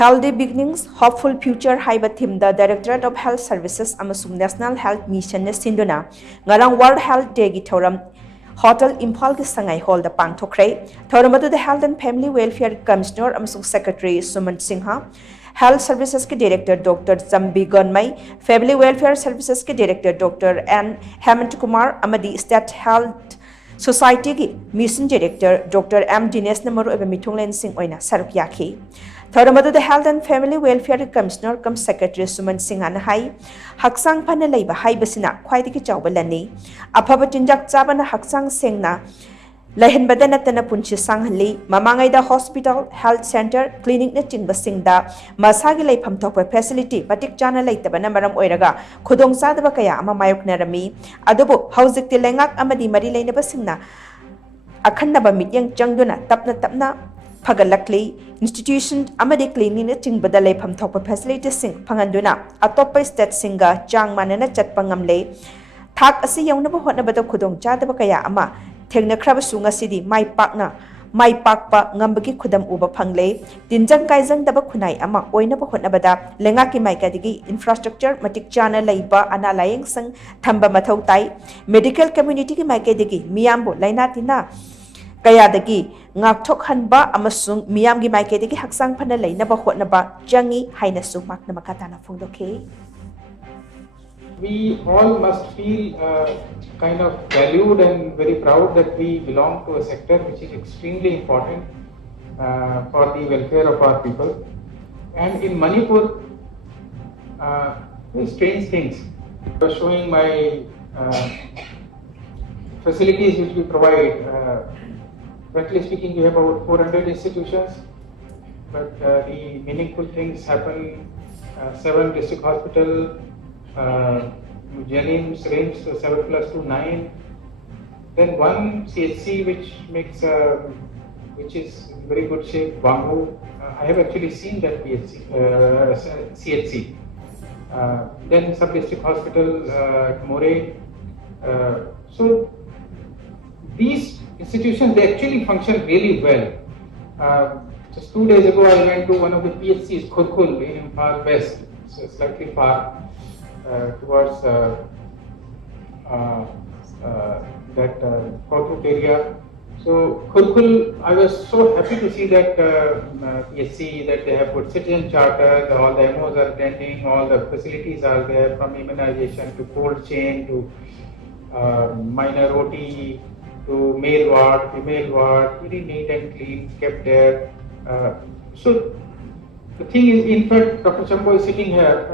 Healthy Beginnings, Hopeful Future HAIBA theme the Directorate of Health Services AMASUNG National Health Mission na SHINDUNA ngarang World Health Day gi Thouram Hotel Imphal ki Sangai Hall da Pangthokhre Thouram adu the Health and Family Welfare Commissioner AMASUNG Secretary Suman Singha Health Services ke Director Dr. Zambi Gonmai Family Welfare Services ke Director Dr. N. Hemant Kumar amadi State Health Society ki Mission Director Dr. M. Dinesh Namaru eba Mithunglen Singh oina saruk yakhi Thouram adu the Health and Family Welfare Commissioner cum Secretary Suman Singh ana hai haksang phana leiba haibasina khwaidiki chawba lani afaba tinjak chabana haksang sengna lahinbada natana punchi sanghalli mamangai da hospital health center clinic na chingba singda masagi leifam thokpa facility patik chana leitabana maram oiraga khudong sadaba kaya ama mayoknarami adubu haujikti lengak amadi mari leinaba singna akhannaba mityang changduna tapna Pagalakli institution amadi clinic na chingbada leifam thokpa facility sing phanganduna atoppa state singa chang manana chatpa ngamle thak asi yawnaba hotnabada khudong chadaba kaya ama thengnakraba sunga sidi mai pakpa ngambagi khudam uba phangle tinjang kaijang daba khunai ama oinaba hotnabada lengaki maikadigi infrastructure matik chana leiba ana layeng sang thamba mathau tai medical community ki maikadigi miyambo lainatina Kayadagi ngakthok hanba amasung miyamgi maikadagi haksang phana leinaba hotnaba jangi haina sumak na makatana phungdokhe We all must feel kind of valued and very proud that we belong to a sector which is extremely important for the welfare of our people. And in Manipur, very strange things. I was showing my facilities which we provide. Frankly speaking, we have about 400 institutions, but the meaningful things happen. 7 district hospital, Janims, RIMS, 7+2, 9. Then 1 CHC which is in very good shape, Bangu. I have actually seen that CHC. Then sub-district hospital, More. So these institutions, they actually function really well. Just 2 days ago, I went to one of the PHCs, Khurkhul in Imphal West, so slightly far towards that Khurkhul area. So Khurkhul, I was so happy to see that PHC, that they have put citizen charter, all the MOs are attending, all the facilities are there, from immunization to cold chain to minor OT, to male ward, female ward, very neat and clean, kept there. So the thing is, in fact, Dr. Chambo is sitting here.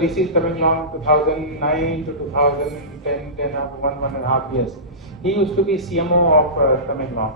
This is coming along 2009 to 2010, 1.5 years. He used to be CMO of Tamil Nadu.